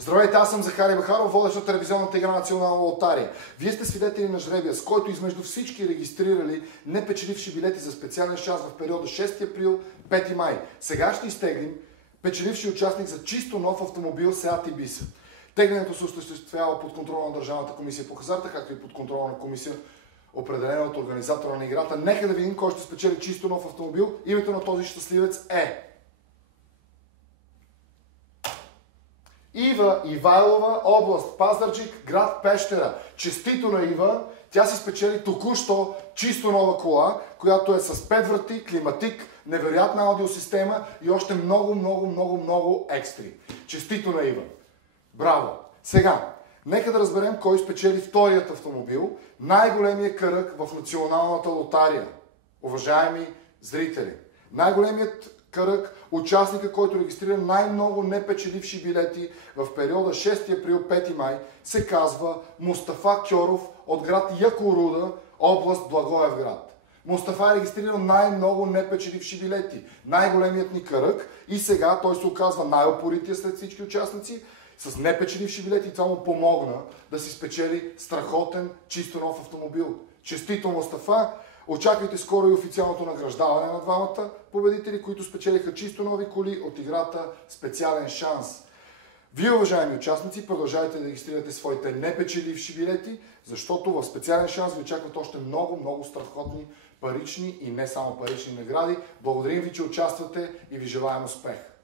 Здравейте, аз съм Захари Бахаров, водещ на телевизионната игра Национална лотария. Вие сте свидетели на жребия, с който измежду всички регистрирали непечеливши билети за специален шанс в периода 6 април – 5 май. Сега ще изтеглим печеливши участник за чисто нов автомобил Seat Ibiza. Теглянето се осъществява под контрола на Държавната комисия по хазарта, както и под контрола на комисия, определена от организатора на играта. Нека да видим кой ще спечели чисто нов автомобил. Името на този щастливец е Ива Ивайлова, област Пазарджик, град Пещера. Честито на Ива! Тя си спечели току-що чисто нова кола, която е с 5 врати, климатик, невероятна аудиосистема и още много екстри. Честито на Ива! Браво! Сега, нека да разберем кой спечели вторият автомобил, най-големия кръг в Националната лотария. Уважаеми зрители, най-големият кръг, участника, който регистрира най-много непечеливши билети в периода 6 април – 5 май, се казва Мустафа Кьоров от град Якоруда, област Благоевград. Мустафа е регистрирал най-много непечеливши билети, най-големият ни кръг и сега той се оказва най-опорития сред всички участници с непечеливши билети и това му помогна да си спечели страхотен, чисто нов автомобил. Честито, Мустафа! Очаквайте скоро и официалното награждаване на двамата победители, които спечелиха чисто нови коли от играта Специален шанс. Вие, уважаеми участници, продължавайте да регистрирате своите непечеливши билети, защото в Специален шанс ви очакват още много страхотни парични и не само парични награди. Благодарим ви, че участвате и ви желаем успех!